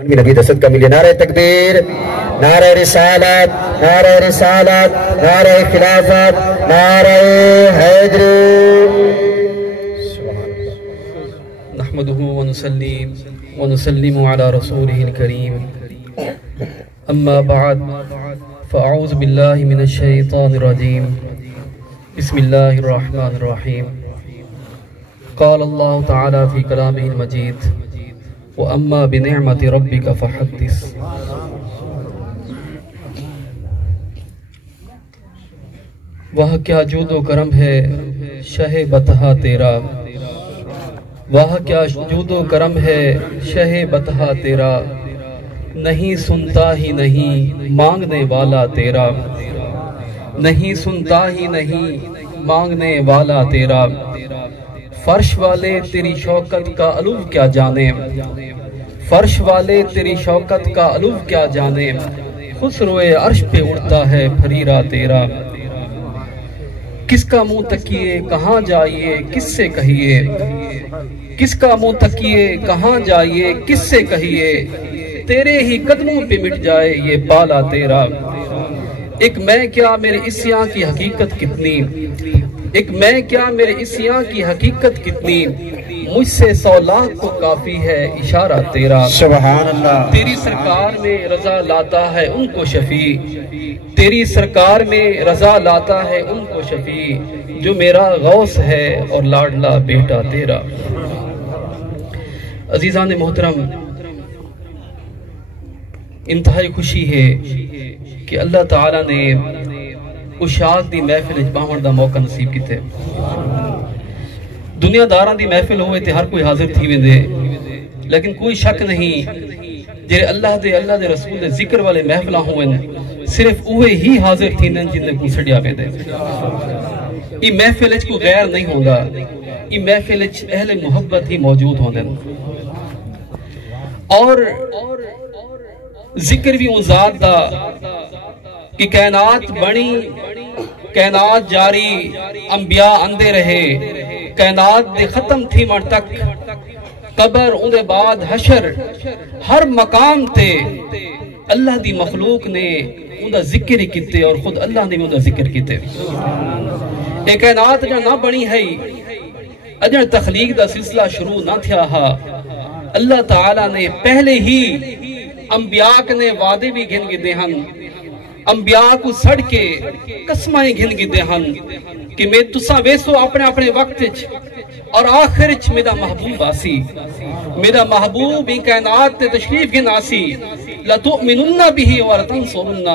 نبی دست کا ملے نعرہ تکبیر، نعرہ رسالت، نعرہ رسالت، نعرہ خلافت، نعرہ حیدری۔ نحمده ونسلم على رسوله الكريم. اما بعد فاعوذ بالله من الشيطان الرجيم. بسم الله الرحمن الرحيم. قال الله تعالى في كلامه المجيد: وَأَمَّا بِنِعْمَةِ رَبِّكَ فَحَدِّثْ. وہ کیا جود و کرم ہے شہ بطحہ تیرا، وہ کیا جود و کرم ہے شہ بطحہ تیرا، نہیں سنتا ہی نہیں مانگنے والا تیرا، نہیں سنتا ہی نہیں مانگنے والا تیرا، فرش والے تیری شوکت کا علو کیا جانے، فرش والے تیری شوکت کا علو کیا جانے، خسروئے عرش پہ اڑتا ہے پھریرا تیرا، کس کا منہ تکیے کہاں جائیے کس سے کہیے، کس کا منہ تکیے کہاں جائیے کس سے کہیے، تیرے ہی قدموں پہ مٹ جائے یہ بالا تیرا، ایک میں کیا میرے عصیاں کی حقیقت کتنی، ایک میں کیا میرے عصیاں کی حقیقت کتنی، مجھ سے 100 لاکھ کو کافی ہے اشارہ تیرا، سبحان اللہ۔ تیری سرکار میں رضا لاتا ہے ان کو شفیع، تیری سرکار میں رضا لاتا ہے ان کو شفیع، جو میرا غوث ہے اور لاڈلا بیٹا تیرا۔ عزیزان محترم، انتہائی خوشی ہے کہ اللہ تعالیٰ نے اشاق دی محفل باہن دا موقع نصیب کیتے، دنیا داران دی محفل ہوئے تھے ہر کوئی حاضر تھی ویندے، لیکن کوئی شک نہیں جے اللہ دے رسول دے ذکر والے محفلہ ہوئے صرف اوہے ہی حاضر تھی جن نے کو سڑیا پہ دے۔ یہ محفل اچھ کو غیر نہیں ہوگا، یہ محفل اچھ اہل محبت ہی موجود ہوں دیں، اور ذکر بھی ان ذات دا کہ کائنات بنی، کائنات جاری، انبیاء اندے رہے، کائنات دے ختم تھی مر تک، قبر ان دے بعد حشر، ہر مقام تے اللہ دی مخلوق نے ان دا ذکر ہی کیتے اور خود اللہ نے ان دا ذکر کیتے۔ ایک کائنات جہاں نہ بنی ہے، اجر تخلیق دا سلسلہ شروع نہ تھیا ہا، اللہ تعالیٰ نے پہلے ہی انبیاء نے وعدے بھی گھن گدے ہن، انبیاء کو سڑ کے قسمائیں گھن گدے ہن کہ میں تسا ویسو اپنے وقت اور آخر میرا محبوب آسی، میرا محبوب ان کائنات تے تشریف گھن آسی، لَتُؤْمِنُنَّ بِهِ وَلَتَنْصُرُنَّ،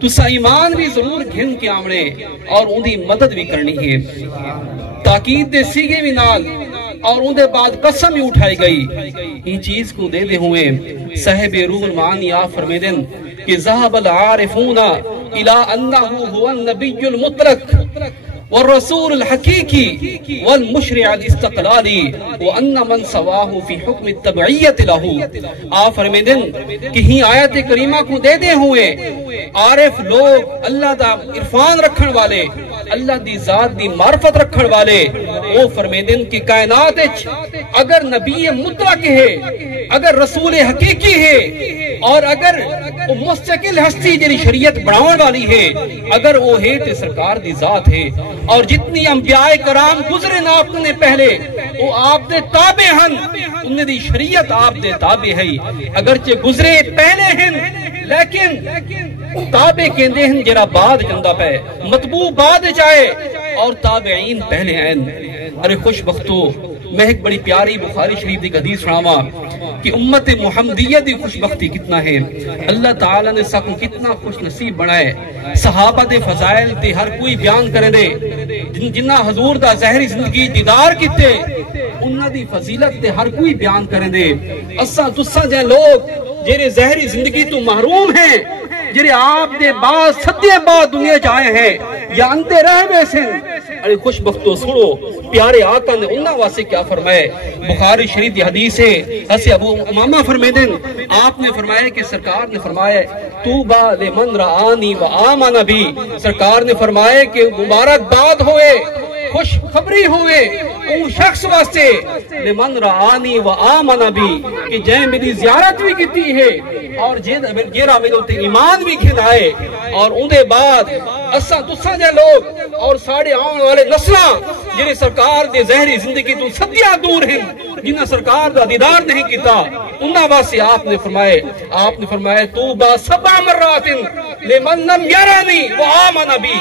تسا ایمان بھی ضرور گھن کے آمنے اور ان دی مدد بھی کرنی ہے، تاکید دے سیگے بھی نال اور ان دے بعد قسم ہی اٹھائی گئی۔ ان چیز کو دے دے ہوئے صاحب روح المعانی آپ فرمے دن کہ ذہب العارفون الى انہو هو النبی المطلق والرسول الحقیقی والمشرع الاستقلالی وان من سواہ فی حکم التبعیت لہو۔ آپ فرمے دن کہ ہی آیت کریمہ کو دے دے ہوئے عارف لوگ، اللہ دا عرفان رکھن والے، اللہ دی ذات دی معرفت رکھن والے، وہ فرمے دن کی کائنات اگر نبی مطلق ہے، اگر رسول حقیقی ہے، اور اگر مستقل ہستی جنی شریعت بڑھاؤن والی ہے، اگر وہ ہے تے سرکار دی ذات ہے، اور جتنی انبیاء کرام گزرے نا اپنے پہلے وہ آپ دے تابع ہن، انہیں دی شریعت آپ دے تابع ہے، اگرچہ گزرے پہلے ہیں لیکن تابع کہندے ہیں جرا بعد جندہ پہ، مطبوع بعد جائے اور تابعین پہلے ہیں۔ ارے خوش بختو، میں ایک بڑی پیاری بخاری شریف دی حدیث سناواں کہ امت محمدیہ دی خوش بختی کتنا ہے، اللہ تعالیٰ نے ساکن کتنا خوش نصیب بنائے، صحابہ دے فضائل تے ہر کوئی بیان کرے دے، جنہ حضور دا ظاہری زندگی دیدار کیتے انہاں دی فضیلت تے ہر کوئی بیان کرے دے، اساں تساں جے لوگ جیرے ظاہری زندگی تو محروم ہیں، جیرے آپ دے بعد صدیے بعد دنیا چاہے ہیں یا انتے رہ بیسے، ارے خوش بختو سنو پیارے آقا نے انہاں واسے کیا فرمائے۔ بخاری شریف دی حدیث ہے، حضرت ابو امامہ فرمائے دن آپ نے فرمایا کہ سرکار نے فرمایا توبہ لمن رآنی و آمن بھی، سرکار نے فرمایا کہ مبارک باد ہوئے، خوشخبری ہوئے ان شخص واسطے لمن رآنی و آمن بی کہ جائیں میری زیارت بھی کیتی ہے اور جیرا میرے تے ایمان بھی کھلائے اور اندے بعد اساں تساں جے لوگ اور ساڑے آن والے نسلاں جنہیں سرکار دے زہری زندگی تو صدیاں دور ہیں جنہیں سرکار دا دیدار نہیں کیتا انہاں واسطے آپ نے فرمایا تو با سبع مرات لمن لم یرانی و آمن بی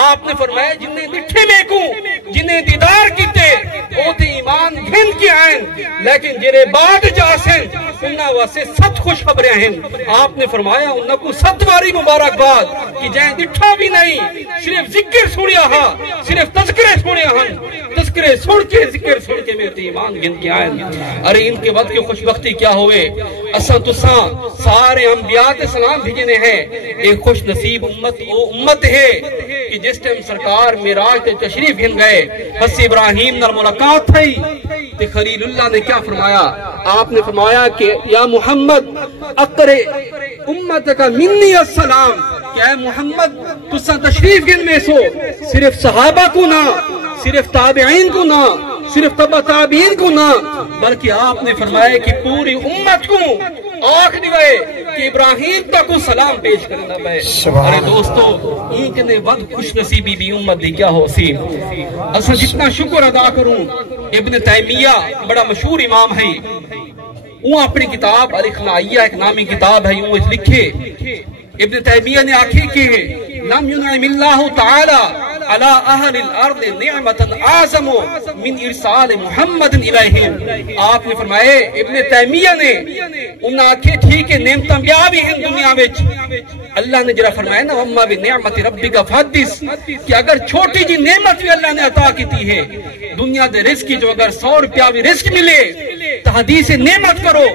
آپ نے فرمایا جنہیں دٹھے میں کو جنہیں دیدار کیتے او تے ایمان گھن کے آئیں لیکن جنہیں بعد جاسیں انہاں واسطے 7 خوشخبریاں ہیں آپ نے فرمایا انہاں کو 7 باری مبارکباد کہ جائیں دٹھا بھی نہیں صرف ذکر سنیا ہاں صرف تذکرے سنیا ہاں تذکرے سن کے ذکر سن کے میرے ایمان گن کے آئیں ارے ان کے وقت کی خوشبختی کیا ہوئے اساں تساں سارے انبیاء تے سلام بھیجنے ہیں ایک خوش نصیب امت ہے کہ جس ٹائم سرکار معراج تے تشریف گھن گئے حضرت ابراہیم نال ملاقات تھی تے خلیل اللہ نے کیا فرمایا آپ نے فرمایا کہ یا محمد اقرئ امتک منی السلام کہ اے محمد تساں تشریف گھن میں سو صرف صحابہ کو نہ صرف تابعین کو نہ صرف تبع تابعین کو نہ بلکہ آپ نے فرمایا کہ پوری امت کو آنکھ نگئے کہ ابراہیم تک کو سلام پیش کرنا پہ ارے دوستو ایک نے ود خوش نصیبی بھی امت دی کیا ہو سی اصلا جتنا شکر ادا کروں ابن تیمیہ بڑا مشہور امام ہے وہ اپنی کتاب الاخلاعیہ ایک نامی کتاب ہے وہ لکھے ابن تیمیہ نے آکھی کہ لم ينعم اللہ تعالی على اہل الارض نعمت اعظم من ارسال محمد الیہم آپ نے فرمائے ابن تیمیہ نے انہاں آکھے ٹھیک ہے نعمتاں بیا بھی ہیں دنیا وچ اللہ نے جرا فرمایا نا وما بنعمت ربک فحدث کہ اگر چھوٹی جی نعمت بھی اللہ نے عطا کی ہے دنیا دے رزق کی جو اگر 100 روپیہ بھی رزق ملے تو حدیث نعمت کرو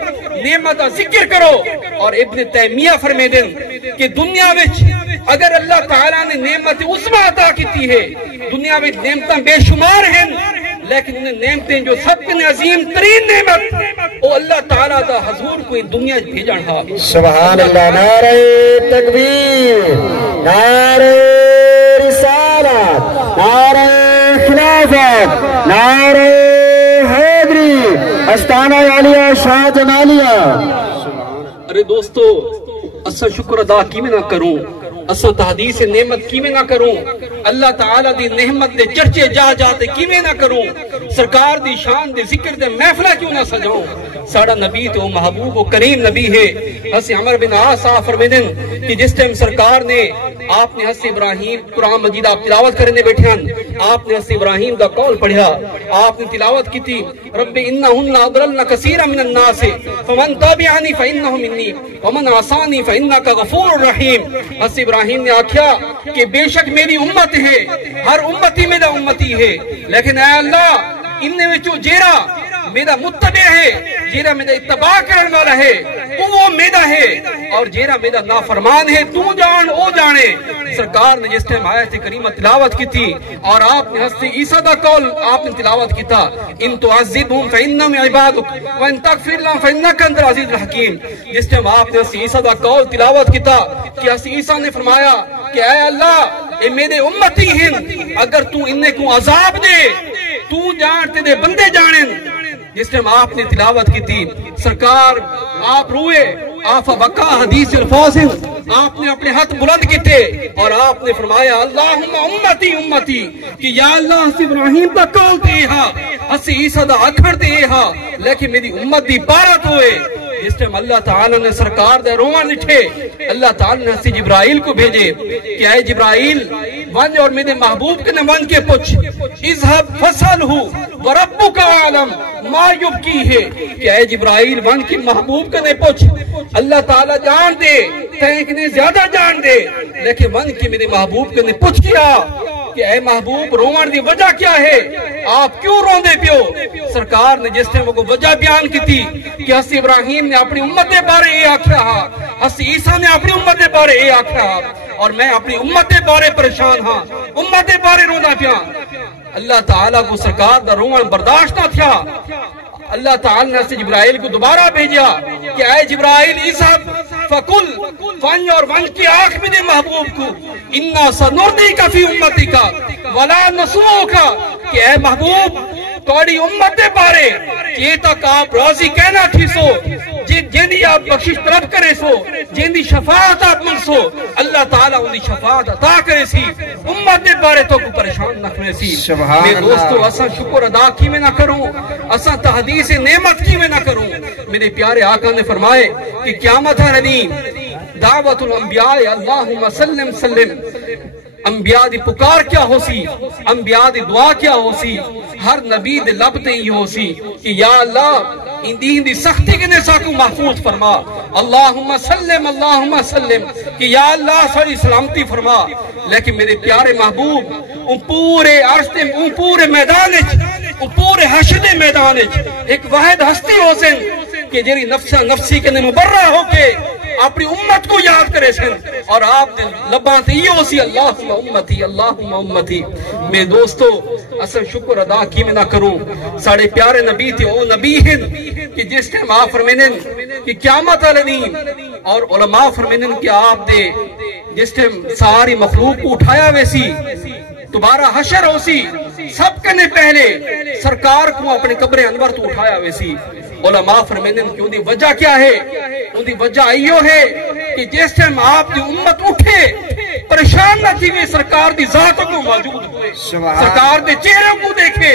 نعمت کا ذکر کرو اور ابن تیمیہ فرمے دن کہ دنیا وچ اگر اللہ تعالیٰ نے نعمت عظمی عطا کی ہے دنیا میں نعمتاں بے شمار ہیں لیکن انہیں نعمتیں جو سب کے عظیم ترین نعمت وہ اللہ تعالیٰ دا حضور کو دنیا بھیجن ہا سبحان اللہ نعرہ تکبیر نعرہ رسالت نعرہ خلافت نعرہ حیدری استانہ عالیہ شاہ جمالیہ ارے دوستو اسا شکر ادا کی میں نہ کروں اسا تحدیث نعمت کی میں نہ کروں اللہ تعالیٰ دی نعمت دے چرچے جا جاتے کی میں نہ کروں سرکار دی شان دے ذکر دے محفلہ کیوں نہ سجاؤں ساڑھا نبی تو محبوب و کریم نبی ہے حضرت عمر بن عاص فرمیدن کہ جس ٹائم سرکار نے آپ نے حضرت ابراہیم قرآن مجید آپ تلاوت کرنے بیٹھے ہیں آپ نے حضرت ابراہیم دا قول پڑھیا آپ نے تلاوت کی تھی رب انہن اضللن کثیرا من الناس فمن تابعنی فانہ منی ومن عصانی فانک غفور الرحیم حضرت ابراہیم نے آکھیا کہ بے شک میری امت ہے ہر امتی میرا امتی ہے لیکن اے اللہ انہیں وچوں جیرا میرا متبع ہے جیرا میرا اتباع کرنے والا ہے وہ میرا ہے اور جیرا میرا نافرمان ہے تو جان او جانے سرکار نے جس ٹائم آیت کریمہ تلاوت کی تھی اور آپ نے حضرت عیسیٰ دا قول آپ نے تلاوت کی تھا ان تعذبهم فانهم عبادك وان تغفر لهم فانك انت العزیز الحکیم جس ٹائم آپ نے حضرت عیسیٰ دا قول تلاوت کی تھا کہ حضرت عیسیٰ نے فرمایا کہ اے اللہ اے میرے امتی ہیں اگر تو انہیں کو عذاب دے تو جانتے دے بندے جانیں جس ٹائم آپ نے تلاوت کی تھی سرکار آپ روئے آپ بکا حدیث الفاظ ہیں آپ نے اپنے ہاتھ بلند کیتے اور آپ نے فرمایا اللہم امتی امتی کہ یا اللہ حضرت ابراہیم دا قول دے ہا حضرت عیسیٰ دا اکھڑ دے ہا لیکن میری امت دی بارت ہوئے جس ٹائم اللہ تعالیٰ نے سرکار دے روان لٹھے اللہ تعالیٰ نے حضرت جبرائیل کو بھیجے کہ اے جبرائیل ون اور میرے محبوب کے نمان کے پوچھ اذهب فسألہ وربک عالم ما یبکی ہے کہ اے جبرائیل ون کی محبوب کے نے پوچھ اللہ تعالیٰ جان دے تینک نے زیادہ جان دے لیکن ون کی میرے محبوب کے نے پوچھ کیا کہ اے محبوب روان دی وجہ کیا ہے آپ کیوں رون دے پیو سرکار نے جس ٹائم کو وجہ بیان کی تھی کہ حضرت ابراہیم نے اپنی امت دے بارے اے آکھیا ہاں حضرت عیسیٰ نے اپنی امت دے بارے اے آکھیا ہاں اور میں اپنی امت دے بارے پریشان ہاں امت دے بارے رونا پیا اللہ تعالیٰ کو سرکار دا روان برداشت نہ تھیا اللہ تعالیٰ نے حضرت جبرائیل کو دوبارہ بھیجا کہ اے جبرائیل اذهب فقل فن اور ون کی آنکھ میں دے محبوب کو انا سنردیک فی امتک ولا نسوک کہ اے محبوب توڑی امت بارے یہ تک آپ راضی کہنا تھی سو جن دی آپ بخشش طلب کرے سو جن دی شفاعت آپ من سو اللہ تعالیٰ ان دی شفاعت عطا کرے سی امت بارے تو کو پریشان نہ کرے سی میرے دوستو اساں شکر ادا کی میں نہ کروں اساں تحدیث نعمت کی میں نہ کروں میرے پیارے آقا نے فرمائے کہ قیامت ہے ندیم دعوت الانبیاء اللہم سلم سلم انبیاء دی پکار کیا ہو سی انبیاء دی دعا کیا ہو سی ہر نبی دے لب تے ہی ہو سی کہ یا اللہ ان دی سختی کے نسا کو محفوظ فرما اللہم سلم کہ یا اللہ ساری سلامتی فرما لیکن میرے پیارے محبوب ان پورے عرصے ان پورے میدان ان پورے حشر میدان ایک واحد ہستی ہو سن کہ جیری نفسی کے مبرہ ہو کے اپنی امت کو یاد کرے سن اور آپ لباں تے یہ ہو سی اللہم امتی میرے دوستو اصل شکر ادا کی میں نہ کروں ساڑھے پیارے نبی تھے او نبی ہیں کہ جس ٹائم آپ فرمینن کہ قیامت علیم اور علماء فرمینن کہ آپ دے جس ٹائم ساری مخلوق کو اٹھایا ویسی دوبارہ حشر ہو سی سب کنے پہلے سرکار کو اپنے قبر انور تو اٹھایا ویسی علماء فرمینن کہ ان دی وجہ کیا ہے ان دی وجہ ایو ہے کہ جس ٹائم آپ دی امت اٹھے پریشان نہ تھی سرکار دی ذات کو موجود ہوئے سرکار دے چہرے کو دیکھے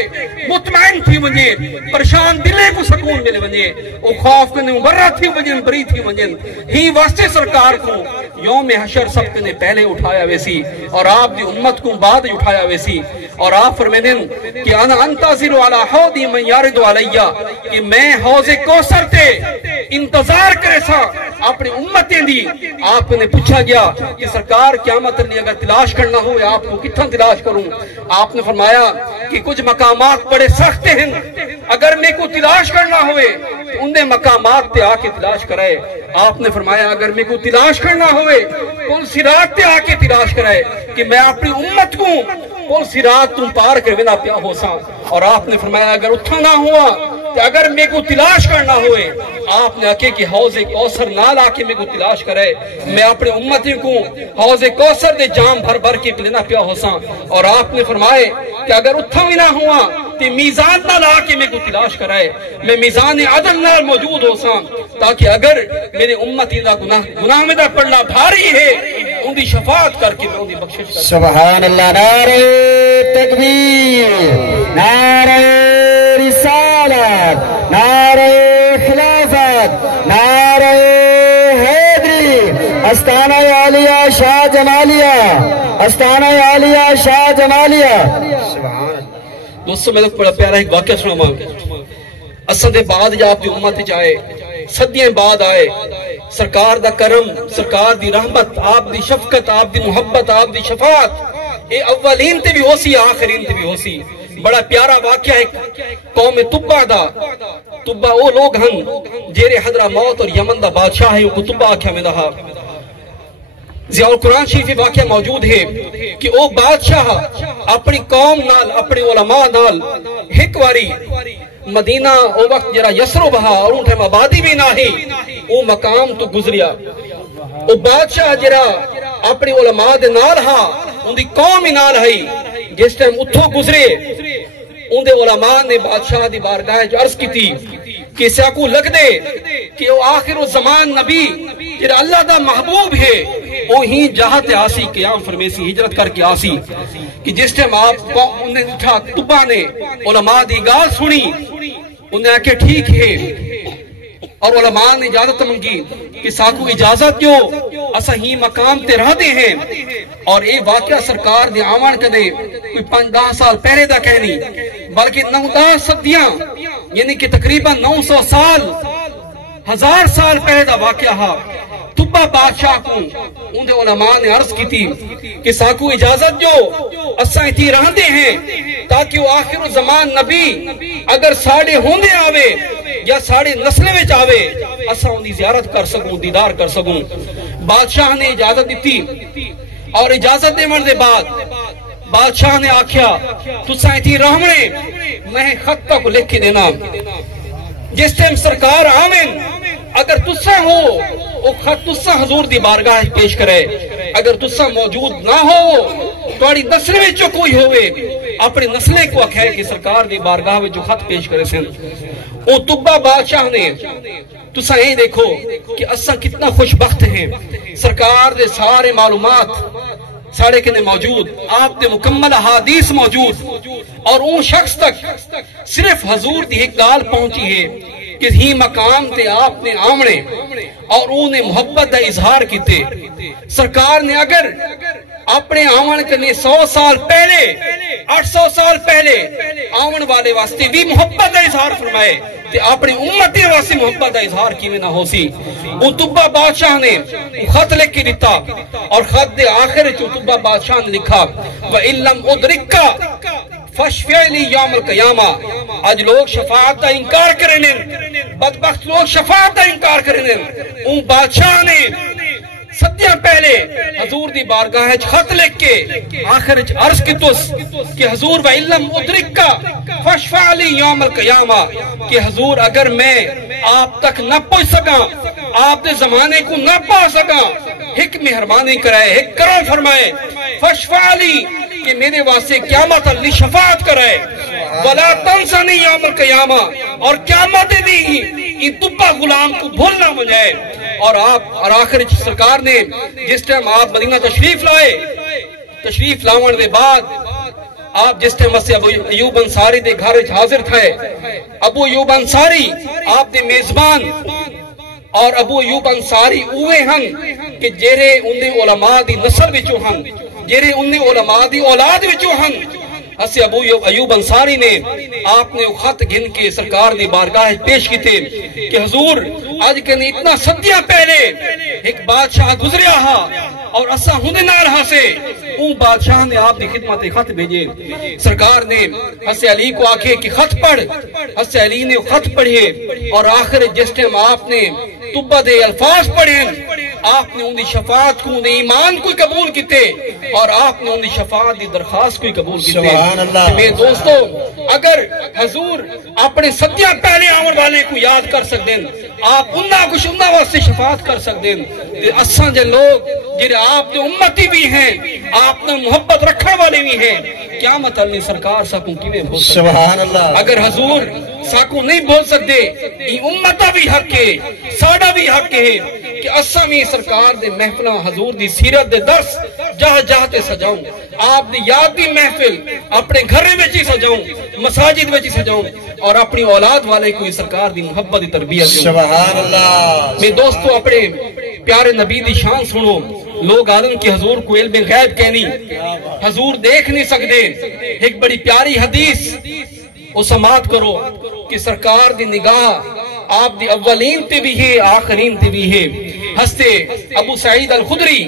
مطمئن تھی ونجے پریشان دلے کو سکون ملے ونجے او خوف کنے مبرہ تھی ونجن بری تھی ونجن ہی واسطے سرکار کو یوم حشر سب کنے پہلے اٹھایا ویسی اور آپ دی امت کو بعد اٹھایا ویسی اور آپ فرمینن کہ انا انتظر علی حوضی من یارد علیہ کہ میں حوض کوثر تے انتظار کرے سا اپنی امتیں دی آپ نے پوچھا گیا کہ سرکار قیامت نے اگر تلاش کرنا ہوئے آپ کو کتنا تلاش کروں آپ نے فرمایا کہ کچھ مقامات بڑے سخت ہیں اگر میں کو تلاش کرنا ہوئے تو ان مقامات تے آ کے تلاش کرائے آپ نے فرمایا اگر میں کو تلاش کرنا ہوئے تو ان صراط تے آ کے تلاش کرائے کہ میں اپنی امت کو پل صراط تم پار کر بنا پیا ہو سا اور آپ نے فرمایا اگر اٹھا نہ ہوا کہ اگر میں کو تلاش کرنا ہوئے آپ نے آکے کہ حوض کوثر نال آکے میں کو تلاش کرے میں اپنے امتی کو حوض کوثر دے جام بھر بھر کے پلینا پیا ہو سا اور آپ نے فرمائے کہ اگر اٹھا بھی نہ ہوا تو میزان نال آکے میں کو تلاش کرائے میں میزان عدل نال موجود ہو سا تاکہ اگر میرے امتی دا گناہ میں دا پڑھنا بھاری ہے ان دی شفاعت کر کے میں ان دی بخشش کر سبحان اللہ نعرہ تکبیر نعرہ رسالت نعرہ خلافت نعرہ حیدری استانہ عالیہ شاہ جمالیہ استانہ عالیہ شاہ جمالیہ دوستو میں بڑا پیارا ایک واقعہ سنا مانگ اسد بعد جا آپ دی امت جائے صدیاں بعد آئے سرکار دا کرم سرکار دی رحمت آپ دی شفقت آپ دی محبت آپ دی شفاعت اے اولین تے بھی ہو سی آخرین تے بھی ہو سی بڑا پیارا واقعہ ہے قوم تبا دا تبا او لوگ ہن جیرے حضرہ موت اور یمن دا بادشاہ ہے وہ تبا آکھا میں دہا ضیاء القرآن شریف واقعہ موجود ہے کہ او بادشاہ اپنی قوم نال اپنی علماء نال ایک واری مدینہ او وقت جرا یسرو بہا اور ان ٹھائم آبادی بھی نہ ہی او مقام تو گزریا او بادشاہ جرا اپنی علماء دے نال ہا ان دی قوم ہی نال ہی جس ٹائم اتھو گزرے ان دے علماء نے بادشاہ دی بارگاہ جو عرض کی تھی کہ اسے کو لگ دے کہ وہ آخر و زمان نبی جرا اللہ دا محبوب ہے وہ ہی جہت آسی قیام فرمیسی ہجرت کر کے آسی کہ جس ٹائم آپ انہیں اٹھا تبا نے علماء دی گال سنی انہیں آکے ٹھیک ہے اور علماء نے اجازت منگی کہ ساکو اجازت کیوں اسا ہی مقام تے رہ دے ہیں اور اے واقعہ سرکار دے آمان کدے کوئی 5-10 سال پہلے دا کہنی بلکہ 9-10 صدیاں یعنی کہ تقریباً 900 سال 1000 سال پہلے دا واقعہ ہا تبا بادشاہ کو ان دے علماء نے عرض کی تھی کہ ساکو اجازت جو اسا ایتھی رہندے ہیں تاکہ وہ آخر زمان نبی اگر ساڑے ہوندے آوے یا ساڑے نسلے میں چاہوے اسا ان دی زیارت کر سکوں دیدار کر سکوں بادشاہ نے اجازت دیتی اور اجازت دے مرد بعد بادشاہ نے آکھیا تسا ایتھی رہمنے میں خط تک لکھ کے دینا جس ٹائم سرکار آمین اگر تسا ہو وہ خط تسا حضور دی بارگاہ پیش کرے اگر تسا موجود نہ ہو توڑی نسل میں جو کوئی ہوئے اپنے نسلیں کو آکھے کہ سرکار دی بارگاہ میں جو خط پیش کرے سن او طبہ بادشاہ نے تو سائیں دیکھو کہ اساں کتنا خوش بخت ہیں سرکار دے سارے معلومات ساڑھے کنے موجود آپ دے مکمل احادیث موجود اور اون شخص تک صرف حضور دی ایک گال پہنچی ہے کہ ہی مقام تے آپ نے آمنے اور اون محبت دا اظہار کیتے سرکار نے اگر اپنے آمن کرنے 100 سال پہلے 800 سال پہلے آمن والے واسطے بھی محبت دا اظہار فرمائے تے اپنے امتی واسطے محبت دا اظہار کی میں نہ ہو سی اتبا بادشاہ نے خط لکھ کے دیتا اور خط دے آخر اتبا بادشاہ نے لکھا وَإِن لَمْ أُدْرِكَّ فَشْفِعْ لِي يَوْمَ الْقِيَامَةِ آج لوگ شفاعت دا انکار کرنے بدبخت لوگ شفاعت دا انکار کرنے ان بادشاہ نے صدیاں پہلے حضور دی بارگاہ خط لکھ کے آخر عرض کی توس کہ حضور وَإِلَّمْ أُدْرِكَّ فَشْفَعْ لِي يَوْمَ الْقِيَامَةِ کہ حضور اگر میں آپ تک نہ پہنچ سکا آپ دے زمانے کو نہ پا سکا ایک مہربانی کرائے ایک کرم فرمائے فَشْفَعْ لِي کہ میرے واسطے قیامت علی شفاعت کرائے وَلَا تَنْسَنِي يَوْمَ الْقِيَامَةِ اور قیامت دی ان تبا غلام کو بھولنا مجھائے اور آپ اور آخر سرکار نے جس ٹائم آپ مدینہ تشریف لائے تشریف لاؤن دے بعد آپ جس ٹائم سے ابو ایوب انصاری دے گھر حاضر تھے ابو ایوب انصاری آپ دے میزبان اور ابو ایوب انصاری اوے ہن کہ جیرے انہیں علماء دی نسل وچوں ہن جیرے انہیں علماء دی اولاد وچوں ہن اسے ابو ایوب انصاری نے آپ نے خط گن کے سرکار دی بارگاہ پیش کی تھے کہ حضور آج کنے اتنا صدیاں پہلے ایک بادشاہ گزریا ہا اور اسا ہونے نہ رہا سے اون بادشاہ نے آپ دی خدمت خط بھیجے سرکار نے حسن علی کو آکھے کہ خط پڑھ حسن علی نے خط پڑھے اور آخر جس ٹائم آپ نے تبہ دے الفاظ پڑھے آپ نے ان دی شفاعت کو ان ایمان کو قبول کیتے اور آپ نے ان دی شفاعت دی درخواست کو قبول کیتے میرے دوستو اگر حضور اپنے صدیاں پہلے آمن والے کو یاد کر سکتے ہیں آپ انہا کچھ انہا واسطے شفاعت کر سکتے ہیں اساں جے لوگ جنہیں آپ نے امتی بھی ہیں آپ نے محبت رکھنے والے بھی ہیں قیامت علی سرکار ساکوں کی میں بھول سکتے اگر حضور ساکوں نہیں بھول سکتے یہ امتہ بھی حق ہے ساڑھا بھی حق ہے کہ اساں میں سرکار دے محفلہ حضور دی سیرت دے درس جہاں جہاں تے سجاؤں آپ دی یاد دی محفل اپنے گھرے میں چی سجاؤں مساجد میں چی سجاؤں اور اپنی اولاد والے کو سرکار دی محبت دی تربیت سبحان اللہ میں دوستو اپنے پیارے نبی دی شان سنو لوگ عالم کی حضور کو علم غیب کہنی حضور دیکھ نہیں سکتے ایک بڑی پیاری حدیث وہ سماعت کرو کہ سرکار دی نگاہ آپ دی اولین تے بھی ہے آخرین تے بھی ہے ہستے ابو سعید الخدری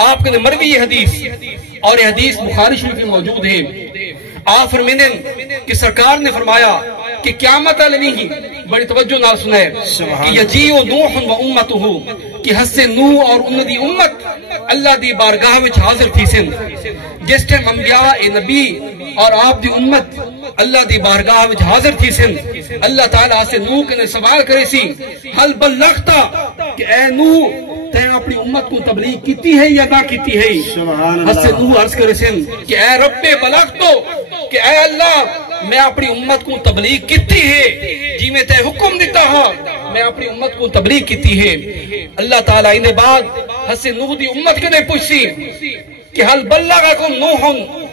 آپ کے مروی یہ حدیث اور یہ حدیث بخاری شریف میں موجود ہے آپ فرمیدن کہ سرکار نے فرمایا کہ قیامت علیہ بڑی توجہ نال سنائے کہ یجیو نوح و امتہو کہ حسن نوح اور ان دی امت اللہ دی بارگاہ وچ حاضر تھی سن جس ٹائم انبیاء نبی اور آپ دی امت اللہ دی بارگاہ وچ حاضر تھی سن اللہ تعالیٰ سے نوح کے سوال کرے سی حل بلغتا کہ اے نوح تے اپنی امت کو تبلیغ کیتی ہے یا نہ کیتی ہے حسن نوح عرض کرے سن کہ اے رب بلغتو کہ اے اللہ میں اپنی امت کو تبلیغ کیتی ہے جی میں تے حکم دیتا ہاں میں اپنی امت کو تبلیغ کیتی ہے اللہ تعالیٰ انہیں بعد حسن نوح دی امت کے نے پوچھی کہ حل بلغکم نوح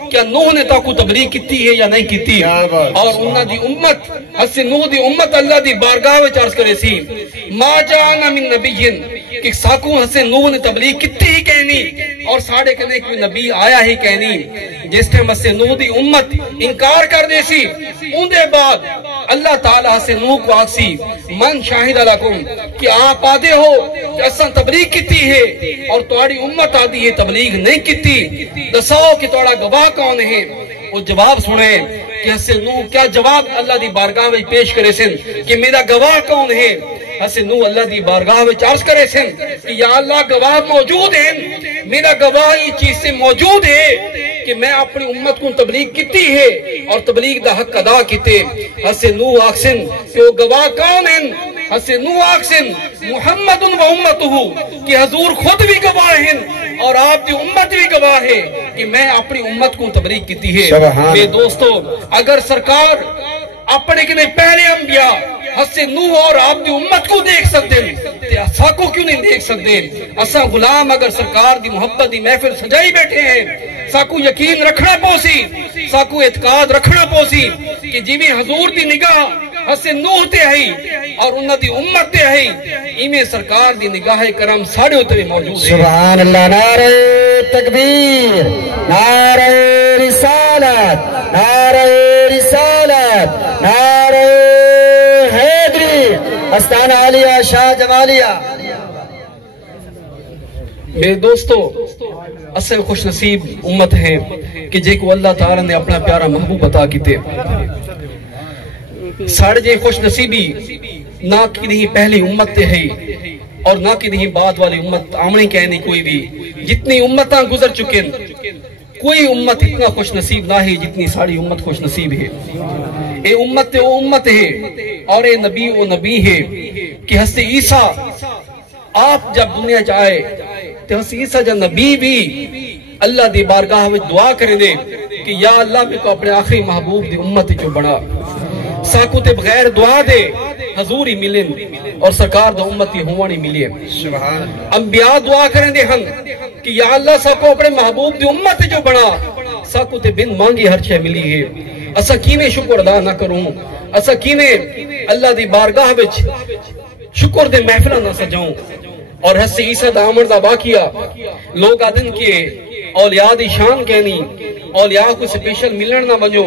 کیا نوح نے تو کو تبلیغ کیتی ہے یا نہیں کیتی اور انہاں دی امت حسن نوح دی امت اللہ دی بارگاہ وچ عرض کرے سی ما جانا من نبیین کہ ساکوں حسن نوح نے تبلیغ کیتی ہی کہنی اور ساڑھے کہنے کوئی نبی آیا ہی کہنی جس ٹائم حسن نوح دی امت انکار کر دے سی ان دے بعد اللہ تعالیٰ حسن نوح کو آکسی من شاہد علیکم کہ آپ آدھے ہو کہ اساں تبلیغ کیتی ہے اور تمہاری امت آدھی ہے تبلیغ نہیں کیتی دساؤ کہ تمہارا گواہ کون ہے وہ جواب سنے کہ حسن نوح کیا جواب اللہ دی بارگاہ میں پیش کرے سن کہ میرا گواہ کون ہے حسن نوح اللہ دی بارگاہ میں عرض کرے سن کہ یا اللہ گواہ موجود ہیں میرا گواہ یہ چیز سے موجود ہے کہ میں اپنی امت کو تبلیغ کیتی ہے اور تبلیغ دا حق ادا کیتے حسن نوح آکسن کہ وہ گواہ کون ہیں حسن نو آکسن محمد و امتہو کہ حضور خود بھی گواہ ہیں اور آپ دی امت بھی گواہ ہے کہ میں اپنی امت کو تبلیغ کیتی ہے. میرے دوستو اگر سرکار اپنے کنے پہلے انبیاء حسن نو اور آپ دی امت کو دیکھ سکتے ہیں تو اسا کو کیوں نہیں دیکھ سکتے؟ اسا غلام اگر سرکار دی محبت دی محفل سجائی بیٹھے ہیں ساکو یقین رکھنا پوسی ساکو اعتقاد رکھنا پوسی کہ جی میں حضور دی نگاہ حسن نوح تے ہے اور انہاں دی امت تے ہے ایویں سرکار دی نگاہ کرم ساڑے ہوتے موجود ہے. سبحان اللہ. نعرہ تکبیر، نعرہ رسالت، نعرہ رسالت، نعرہ حیدری، استانہ عالیہ شاہ جمالیہ. میرے دوستو اصل خوش نصیب امت ہیں کہ جے کو اللہ تعالیٰ نے اپنا پیارا محبوب عطا کیتے. ساڑھے جے خوش نصیبی نہ کی نہیں پہلی امت تے ہے اور نہ کی نہیں بعد والی امت آمنی کہنی کوئی بھی. جتنی امتاں گزر چکن کوئی امت اتنا خوش نصیب نہ ہے جتنی ساڑھی امت خوش نصیب ہے. اے امت تے وہ امت ہے اور اے نبی وہ نبی ہے کہ حضرت عیسیٰ آپ جب دنیا جائے تو حضرت عیسیٰ جب نبی بھی اللہ دی بارگاہ میں دعا کرے دے کہ یا اللہ میں کو اپنے آخری محبوب دی امت جو بڑا ساکو تے بغیر دعا دے حضور ہی ملن اور سرکار دا امتی ہوانی ملی. انبیاء دعا کریں دے ہم کہ یا اللہ ساکو اپنے محبوب دی امت جو بڑا ساکو تے بن مانگی ہر چھے ملی ہے. اسا کینے شکر ادا نہ کروں، اسا کینے اللہ دی بارگاہ وچ شکر دے محفلہ نہ سجاؤں. اور حضرت عیسیٰ دا آمد دا واقعہ لوگ آدن کے اولیاء دی شان کہنی اولیاء کو سپیشل ملن نہ ونجو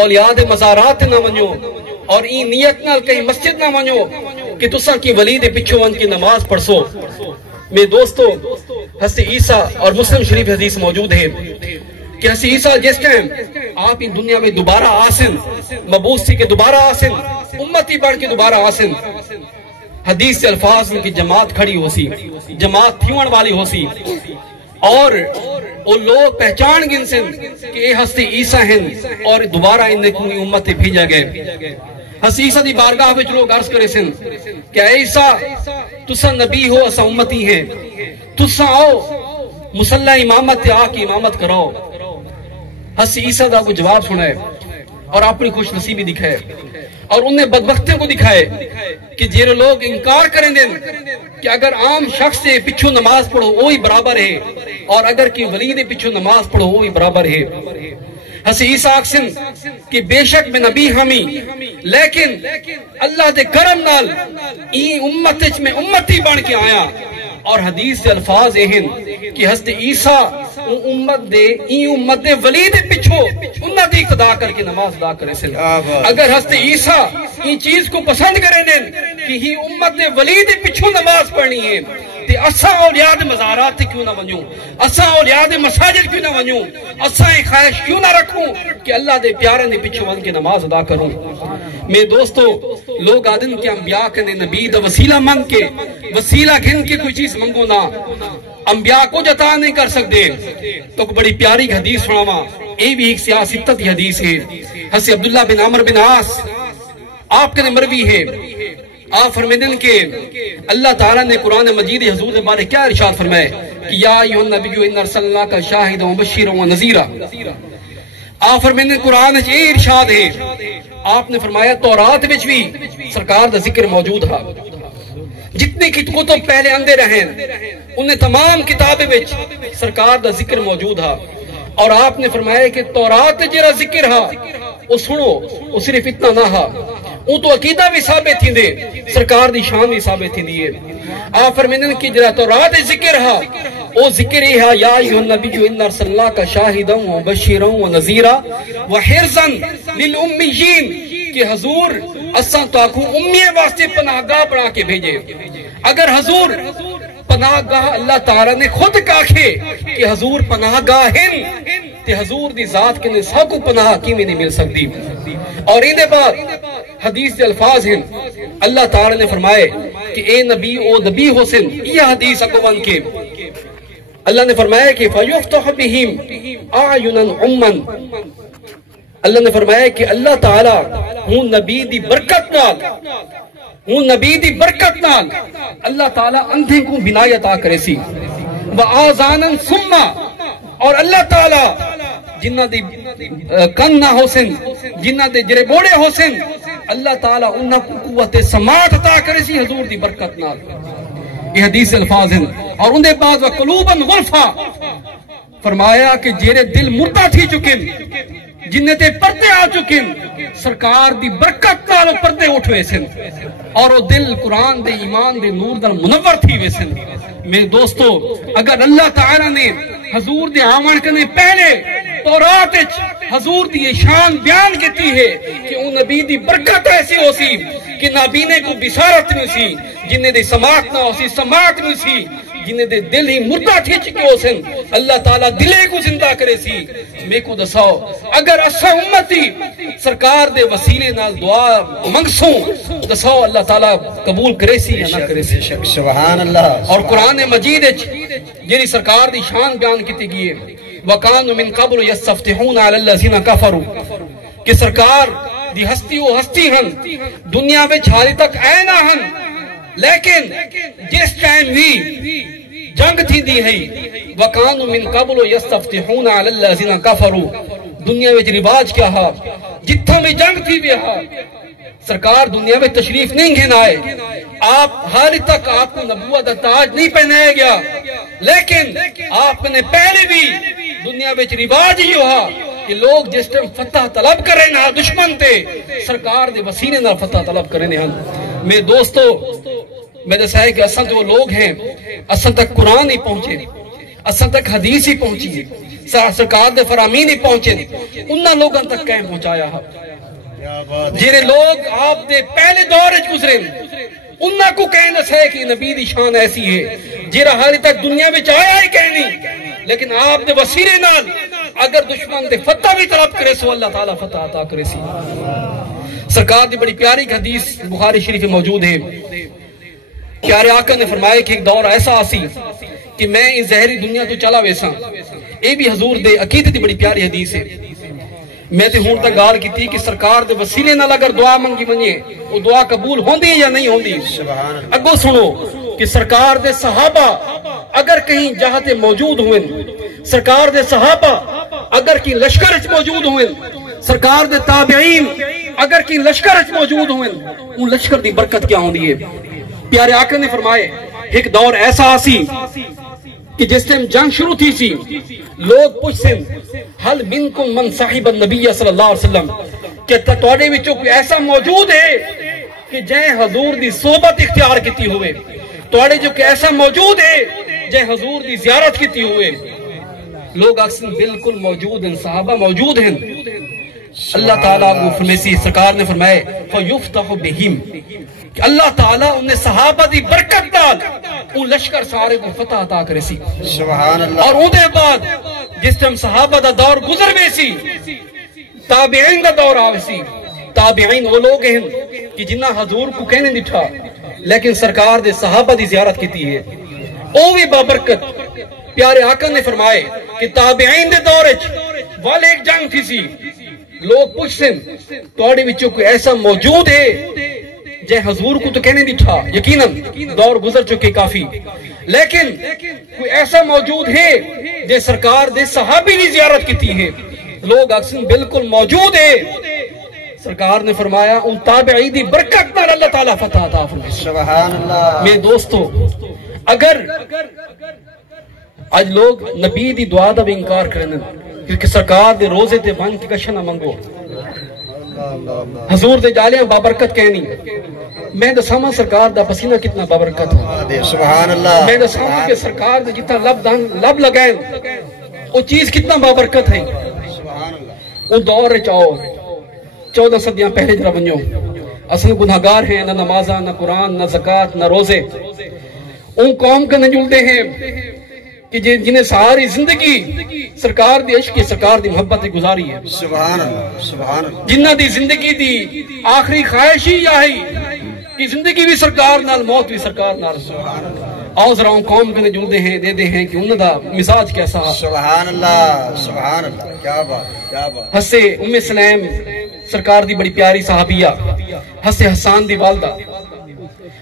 اولیاء دے مزارات نہ ونجو اور این نیت نال کہیں مسجد نہ ونجو کہ تساں کی ولی دے پچھو ون کی نماز پڑھسو. میرے دوستو حضرت عیسیٰ اور مسلم شریف حدیث موجود ہے کہ حضرت عیسیٰ جس ٹائم آپ ان دنیا میں دوبارہ آسن مبعوث تھی کہ دوبارہ آسن امتی بڑھ کے دوبارہ آسن حدیث سے الفاظ ان کی جماعت کھڑی ہو سی جماعت تھیون والی ہو سی اور وہ لوگ پہچان گن سن کہ اے حضرت عیسیٰ ہیں اور دوبارہ انہیں کوئی امت بھیجا گئے. حضرت عیسیٰ دی بارگاہ وچ لوگ عرض کرے سن کہ اے عیسیٰ تسا نبی ہو اسا امتی ہیں تسا آؤ مسلح امامت آ کے امامت کراؤ. حضرت عیسیٰ دا کو جواب سنائے اور اپنی خوش نصیبی دکھائے اور انہیں بدبختیوں کو دکھائے کہ جیرے لوگ انکار کریں دیں کہ اگر عام شخص سے پچھو نماز پڑھو وہی برابر ہے اور اگر کی ولی دے پچھو نماز پڑھو وہی برابر ہے. حضرت عیسیٰ آکسن کہ بے شک میں نبی ہمی لیکن اللہ دے کرم نال این امت میں امتی بن کے آیا. اور حدیث سے الفاظ اہن کہ حضرت عیسیٰ امت دے ولی دے پچھو انہاں دی اقتدا کر کے نماز ادا کرے سن. اگر حضرت عیسیٰ این چیز کو پسند کریں کہ ہی امت دے ولی دے پچھو نماز پڑھنی ہے تے اساں اولیاء دے مزارات کیوں نہ ونجوں اساں اولیاء دے مساجد کیوں نہ ونجوں اساں ایک خواہش کیوں نہ رکھوں کہ اللہ دے پیارے دے پچھو ون کے نماز ادا کروں. میرے دوستو لوگ آدن کے انبیاء کے نبی دا وسیلہ مانگ کے وسیلہ گھن کے کوئی چیز منگو نہ انبیاء کو جتا نہیں کر سکتے. تو بڑی پیاری حدیث سناواں اے بھی ایک سیاستت حدیث ہے. حضرت عبداللہ بن عمر بن عاص آپ کے مروی ہے آپ فرمیدن کہ اللہ تعالیٰ نے قرآن مجید حضور نے بارے کیا ارشاد فرمائے کہ یا ایھا النبی ان ارسلناک شاہدا ومبشرا ونذیرا. آپ فرمیدن قرآن اے ارشاد ہے آپ نے فرمایا تورات وچ بھی سرکار دا ذکر موجود ہے جتنے کتب پہلے اندے رہے انہیں تمام کتابیں وچ سرکار دا ذکر موجود ہے. اور آپ نے فرمایا کہ تورات جرا ذکر ہے وہ سنو وہ صرف اتنا نہ ہا وہ تو عقیدہ بھی ثابت تھی دے سرکار دی شان بھی ثابت تھی دیئے. آپ فرمیدن کی جرا تورات ذکر ہے وہ ذکر ہے یا ایھا النبی ان ارسلناک شاہدا ومبشرا ونذیرا وحرزا للأمیین کہ حضور اساں تاکو امیہ واسطے پناہگاہ بنا کے بھیجے. اگر حضور پناہگاہ اللہ تعالیٰ نے خود کہے کہ حضور پناہگاہ ہیں تے حضور دی ذات کے لئے ساکو پناہ کی میں نہیں مل سکتی. اور اندے بعد حدیث دے الفاظ ہیں اللہ تعالیٰ نے فرمائے کہ اے نبی او نبی حسن یہ حدیث اقوان کے اللہ نے فرمایا کہ فَيُفْتَحُ بِهِمْ أَعْيُنًا عُمًّا. اللہ نے فرمایا کہ اللہ تعالیٰ ہوں نبی دی برکت نال ان نبی دی برکت نال اللہ تعالیٰ اندھے کو بنائی عطا کرے سی وآذانن سما اور اللہ تعالیٰ جنہ دی کن نہ ہو سن جنہ دے جرے بوڑے ہو سن اللہ تعالیٰ انہاں کو قوت سماعت عطا کرے سی حضور دی برکت نال. یہ حدیث الفاظ ہیں. اور اندے بعد وقلوباً غلفا فرمایا کہ جیرے دل مردہ تھی چکن جنہیں تے پردے آ چکن سرکار دی برکت نال پردے اٹھوے سن اور وہ دل قرآن دے ایمان دے نور دل منور تھی وے سن. میرے دوستو اگر اللہ تعالیٰ نے حضور دے آمن کرنے پہلے تورات حضور دی شان بیان کیتی ہے کہ وہ نبی دی برکت ایسی ہو سی کہ نابینے کو بشارت نہیں سی جنہیں دے سماعت نہ ہو سی سماعت نہیں سی جنہیں دے دل ہی مردہ تھی چکے ہو سن اللہ تعالیٰ دلے کو زندہ کرے سی. میں کو دساؤ اگر اسا امتی سرکار دے وسیلے نال دعا منگسوں دساؤ اللہ تعالیٰ قبول کرے سی یا نہ کرے سی. سبحان اللہ. اور قرآن مجید جنہی سرکار دی شان بیان کیتی گئی ہے وَقَانُوا مِن قَبْلُ يَسْتَفْتِحُونَ عَلَى الَّذِينَ كَفَرُوا کہ سرکار دی ہستی و ہستی ہن دنیا میں چھاری تک اے نہ ہن لیکن جس ٹائم بھی جنگ تھی دی ہے وَقَانُوا مِن قَبْلُ يَسْتَفْتِحُونَ عَلَى الَّذِينَ كَفَرُوا دنیا میں رواج کیا ہا جتھا میں جنگ تھی بھی ہا سرکار دنیا میں تشریف نہیں گھن آئے آپ حال تک آپ کو نبوت تاج نہیں پہنایا گیا لیکن آپ نے پہلے بھی دنیا میں رواج ہی ہوا کہ لوگ جس ٹائم فتح طلب کریں نہ دشمن تے سرکار دے وسیلے نہ فتح طلب کریں نہ. میرے دوستو میں دسا ہے کہ اصل جو لوگ ہیں اصل تک قرآن ہی پہنچے اصل تک حدیث ہی پہنچی ہے سرکار دے فرامین ہی پہنچے انہاں لوگاں تک کہیں پہنچایا ہے جنہیں لوگ آپ دے پہلے دور گزرے انہاں کو کہنا ہے کہ نبی دی شان ایسی ہے جیرا حالی تک دنیا میں آیا ہی کہنی لیکن آپ دے وسیلے نال اگر دشمن دے فتح بھی طلب کرے سو اللہ تعالیٰ فتح عطا کرے سی. سرکار دی بڑی پیاری حدیث بخاری شریف میں موجود ہے. پیارے آقا نے فرمایا کہ ایک دور ایسا آسی کہ میں اس زہری دنیا تو چلا ویسا اے بھی حضور دے عقیدت دی بڑی پیاری حدیث ہے. میں تے ہون تک گال کی تھی کہ سرکار دے وسیلے نال اگر دعا منگی منجے وہ دعا قبول ہوندی یا نہیں ہوندی. اگو سنو کہ سرکار دے صحابہ اگر کہیں جہاں موجود ہوئے سرکار دے صحابہ اگر کہیں لشکر موجود ہوئے سرکار دے تابعین اگر کہیں لشکر موجود ہوئے ان لشکر دی برکت کیا ہوندی ہے. پیارے آقا نے فرمائے ایک دور ایسا آسی کہ جس ٹائم جنگ شروع تھی سی لوگ پوچھیں حل منکم من صاحب النبی صلی اللہ علیہ وسلم کہ تواڈے وچوں کوئی ایسا موجود ہے کہ جے حضور دی صحبت اختیار کیتی ہوئے تواڈے جو کہ ایسا موجود ہے جے حضور دی زیارت کیتی ہوئے. لوگ اکثر بالکل موجود ہیں صحابہ موجود ہیں. اللہ تعالیٰ کو فرمیسی سرکار نے فرمائے فَيُفْتَحُ بِهِمْ کہ اللہ تعالیٰ انہیں صحابہ دی برکت دال ان لشکر سارے کو فتح عطا کرے سی. سبحان اللہ. اور اون دے بعد جس ٹائم صحابہ دا دور گزر گئے سی تابعین دا دور آوے سی. تابعین وہ لوگ ہیں کہ جنہ حضور کو کہنے دٹھا لیکن سرکار دے صحابہ دی زیارت کیتی ہے او بھی بابرکت. پیارے آقا نے فرمائے کہ تابعین دے دور والے ایک جنگ تھی سی لوگ پوچھتے توڑے وچوں کوئی ایسا موجود ہے جے حضور کو تو کہنے نہیں تھا یقیناً دور گزر چکے کافی لیکن کوئی ایسا موجود ہے جے سرکار دے صحابی نے زیارت کی ہے. لوگ اکثر بالکل موجود ہے. سرکار نے فرمایا ان تابعی دی برکت نال اللہ تعالیٰ فتح عطا فرمائے. سبحان اللہ. میرے دوستو اگر آج لوگ نبی دی دعا دا بھی انکار کرنے کیونکہ سرکار دے روزے دے بن کی کشن منگو حضور دے جالیاں بابرکت کہنی میں دساما سرکار دا پسینہ کتنا بابرکت ہے. سبحان اللہ. میں دساما کہ سرکار دے جتنا لب لگائیں وہ چیز کتنا بابرکت ہے. ان دور چاہو 14 صدیاں پہلے جرا بنجو اصل گناہگار ہیں نہ نمازہ نہ قرآن نہ زکاة نہ روزے ان قوم کا نجلتے ہیں کہ جنہیں ساری زندگی سرکار دی عشق سرکار دی محبت گزاری ہے. سبحان اللہ. سبحان اللہ. جنہ دی زندگی دی آخری خواہش ہی یہی کہ زندگی بھی سرکار نال موت بھی سرکار نال. سبحان اللہ. آؤ ذرا قوم کے جلدے ہیں دے دے ہیں کہ انہوں دا مزاج کیسا. سبحان اللہ. سبحان اللہ. کیا بات کیا بات. حسے ام سلیم سرکار دی بڑی پیاری صحابیہ حسے حسان دی والدہ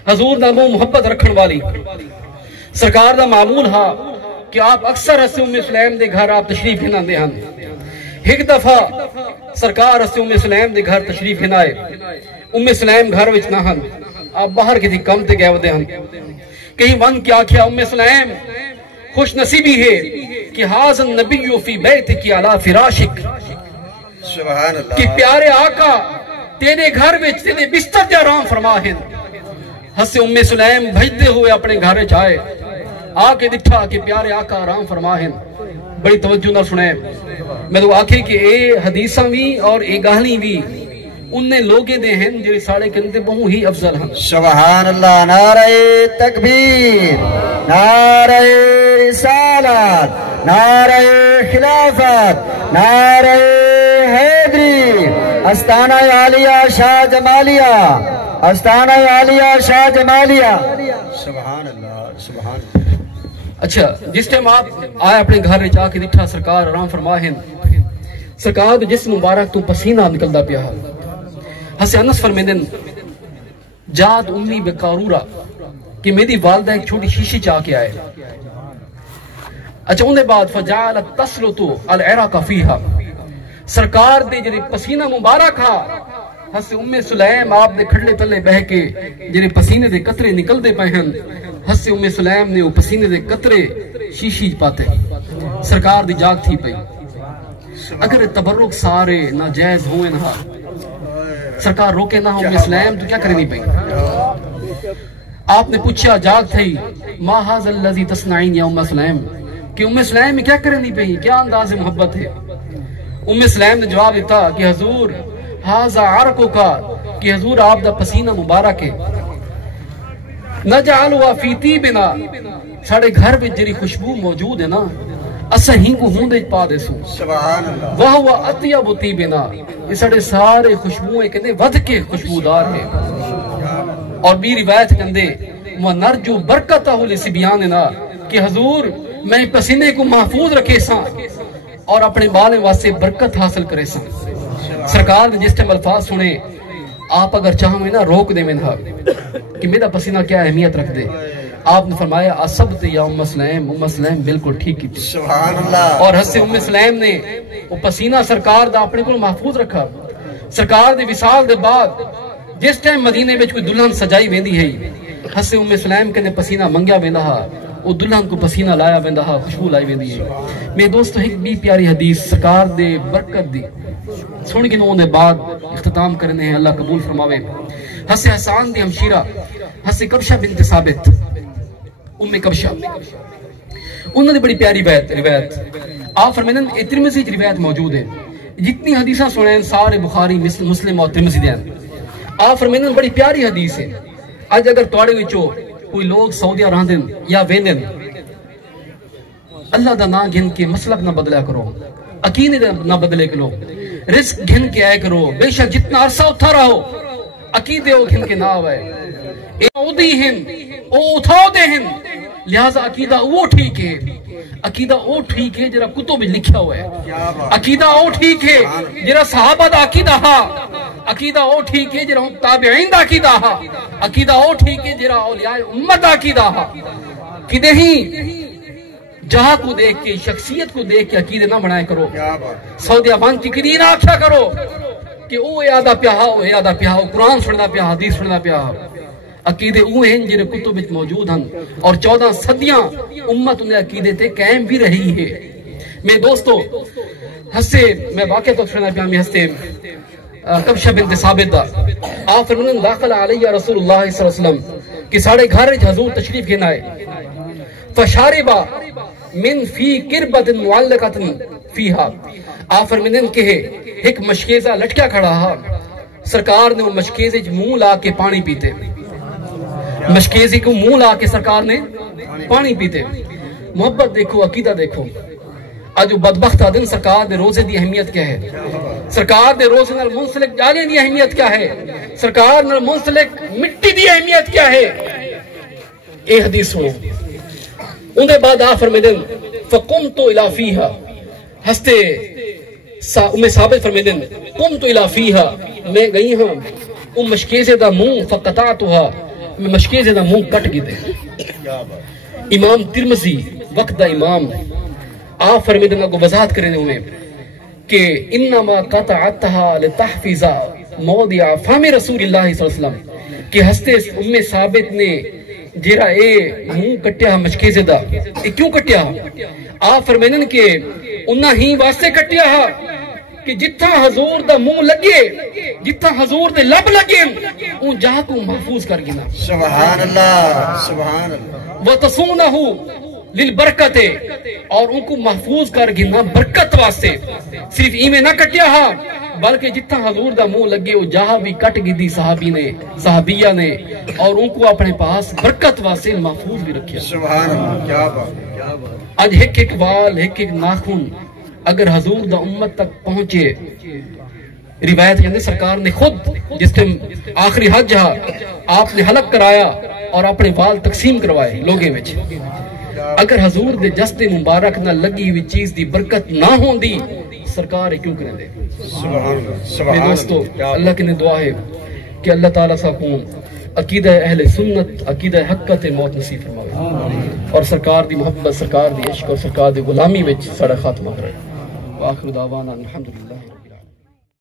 حضور دا مو محبت رکھن والی سرکار دا معمول ہا کہ آپ اکثر حضرت ام سلیم دے گھر آپ تشریف ہناندے ہن. ایک دفعہ سرکار حضرت ام سلیم دے گھر تشریف ہنائے. ام سلیم گھر وچ نہ ہن, آپ باہر کسی کم تے گئے ودے ہن. کہیں ون کیا کیا ام سلیم خوش نصیبی ہے کہ حاضر نبی فی بیت کی علی فراشک, سبحان اللہ, کہ پیارے آقا تیرے گھر وچ تیرے بستر تے آرام فرما ہیں. حضرت ام سلیم بھجدے ہوئے اپنے گھر چائے آ کے دکھا کہ پیارے آقا آرام فرما ہیں. بڑی توجہ نہ سنے, میں تو آکھے کہ اے حدیثاں بھی اور اے گاہلی بھی انہیں لوگے دے ہیں جو ساڑے کندے بہو ہی افضل ہیں. سبحان اللہ. نعرہ تکبیر, نعرہ رسالت, نعرہ خلافت, نعرہ حیدری, استانہ عالیہ شاہ جمالیہ, استانہ عالیہ شاہ جمالیہ. سبحان اللہ, سبحان اللہ. اچھا, جس ٹائم آپ آئے اپنے گھر جا کے دکھا سرکار آرام فرما ہیں. سرکار دے جسم مبارک تو پسینہ نکلدا پیا. حضرت انس فرمیندن جاد امی بقارورہ کہ میری والدہ ایک چھوٹی شیشی چاہ کے آئے. اچھا, اندے بعد فجعلت تسلط العرق فیہا, سرکار دے جڑے پسینہ مبارک ہا حضرت ام سلیم آپ دے کھڑلے تلے بہ کے جڑے پسینے دے قطرے نکل دے پے ہیں, حضرت ام سلیم نے وہ پسینے دے قطرے شیشی پاتے. سرکار دی جاگ تھی پئی. اگر تبرک سارے ناجائز ہوئے نہ, سرکار روکے نہ ام سلیم تو کیا کرنی پئی. آپ نے پوچھا جاگ تھی ما ھذا الذی تصنعین یا ام سلیم, کہ ام سلیم میں کیا کرنی پئی, کیا انداز محبت ہے. ام سلیم نے جواب دیتا کہ حضور ھذا عرقک, کہ حضور آپ دا پسینہ مبارک ہے. نجعلوا فی طیبنا, ساڑے گھر وچ جڑی خوشبو موجود ہے نا اسا ہی کو ہوندے پا دے سو. سبحان اللہ. وہو اطیب طیبنا, یہ ساڑے سارے خوشبوئیں کہندے ود کے خوشبودار ہیں. اور بھی روایت کہندے ونرجو برکتہ لسبیاننا, کہ حضور میں پسینے کو محفوظ رکھے سا اور اپنے بالے واسطے برکت حاصل کرے سا. سرکار نے جس ٹائم الفاظ سنے آپ اگر چاہوں نا روک دے میں کہ میرا پسینہ کیا اہمیت رکھ دے. آپ نے فرمایا اصبت یا ام سلیم, ام سلیم بالکل ٹھیک کی. سبحان اللہ. اور حضرت ام سلیم نے وہ پسینہ سرکار دا اپنے کو محفوظ رکھا. سرکار دے وصال دے بعد جس ٹائم مدینے وچ کوئی دلہن سجائی ویندی ہے حضرت ام سلیم کنے پسینہ منگیا ویندا ہا, وہ دلہن کو پسینہ لایا ویندا ہا, خوشبو لائی ویندی ہے. میرے دوستو ایک بھی پیاری حدیث سرکار دے برکت دی سن کے نوں دے بعد اختتام کرنے ہیں, اللہ قبول فرماوے. حضرت حسان دی ہمشیرہ حضرت کبشہ بنت ثابت, ام کبشہ, انہوں نے بڑی پیاری روایت آپ فرمیدن ترمذی کی روایت موجود ہے. جتنی حدیثاں سنیں سارے بخاری مسلم اور ترمذی دے. آپ فرمیدن بڑی پیاری حدیث ہے. اج اگر تواڈے وچوں کوئی لوگ سعودیہ رہندن یا ویندن, اللہ دا نام گھن کے مسلک نہ بدلیا کرو, عقیدے نہ بدلے کرو, رزق گھن کے آئے کرو. بے شک جتنا عرصہ اتھا رہو عقیدے وہ گھن کے نہ آئے. او دی ہن او اتھاؤ دے ہن, لہذا عقیدہ وہ ٹھیک ہے, عقیدہ وہ ٹھیک ہے جرا کتب میں لکھا ہوا ہے. عقیدہ وہ ٹھیک ہے جرا صحابہ دا عقیدہ ہا, عقیدہ وہ ٹھیک ہے جرا تابعین دا عقیدہ ہا, عقیدہ وہ ٹھیک ہے جرا اولیاء امت دا عقیدہ ہا. کدے ہی جہاں کو دیکھ کے شخصیت کو دیکھ کے عقیدے نہ بنائے کرو. سعودیہ بان کی کدی نہ آکھا کرو کہ او یادہ پیہا, او یادہ پیہا, او قرآن سننا پیہا, حدیث سننا پیہا. عقیدے اوہ ہیں جنہیں کتب میں موجود ہیں اور 14 صدیاں امت انہیں عقیدے تے قائم بھی رہی ہے. میرے دوستو ہستے میں واقعہ تو سننا پیامی ہستے کبشہ بنت ثابت دا. آپ فرمودن داخل علیہ رسول اللہ صلی اللہ علیہ وسلم کہ ساڑے گھر حضور تشریف گھن آئے. فشاربا من فی قربت معلقت فیہا, آپ فرمودن کہ ایک مشکیزہ لٹکیا کھڑا ہا, سرکار نے وہ مشکیزے منہ لا کے پانی پیتے, مشکیزی کو منہ لا کے سرکار نے پانی پیتے. محبت دیکھو, عقیدہ دیکھو. آج بدبخت دن سرکار دے روزے دی اہمیت کیا ہے, سرکار دے روزے نال منسلک جانے دی اہمیت کیا ہے, سرکار نال منسلک مٹی دی اہمیت کیا ہے. اے حدیث سنو. ان دے بعد آپ فرمیدن فقمت الی فیہا, ہستے ام ثابت فرمیدن قمت الی فیہا, میں گئی ہوں ام مشکیزے دا منہ فقطعتها, میں مشکیزے دا منہ کٹ گئی دے. امام ترمذی وقت دا امام آپ فرمیدنگا کو وضاحت کرنے ہوئے کہ انما قطعتها لتحفظ موضع فم رسول اللہ صلی اللہ علیہ وسلم کہ ہستے ام ثابت نے جیرا اے منہ کٹیا مشکیزے دا اے کیوں کٹیا؟ آپ فرمیدن کہ انہا ہی واسطے کٹیا کہ جتھا حضور دا منہ لگے جتھا حضور دے لب لگے ان جہاں کو محفوظ کر گنا. سبحان اللہ سبحان اللہ. وَتَصُونَهُ لِلْبَرْكَتِ اور ان کو محفوظ کر گنا برکت واسطے. صرف ایمیں نہ کٹیا بلکہ جتھا حضور دا منہ لگے وہ جہاں بھی کٹ گئی دی صحابی نے صحابیہ نے اور ان کو اپنے پاس برکت واسطے محفوظ بھی رکھیا. سبحان اللہ. کیا بات. آج ایک ایک وال ایک ایک ناخن اگر حضور دا امت تک پہنچے. روایت یعنی سرکار نے خود جس سے آخری حج آپ نے حلق کرایا اور اپنے وال تقسیم کروائے لوگیں وچ. اگر حضور دے جسد مبارک نہ لگی ہوئی چیز دی برکت نہ ہوندی سرکار کیوں کریں دے. سبحان اللہ. میرے دوستو اللہ کی نے دعا ہے کہ اللہ تعالیٰ ساکوں عقیدہ اہل سنت عقیدہ حقت موت نصیب فرمائے اور سرکار دی محبت سرکار دی عشق اور سرکار دی غلامی وچ ساڈا خاتمہ کرے. وآخر دعوانا الحمدللہ.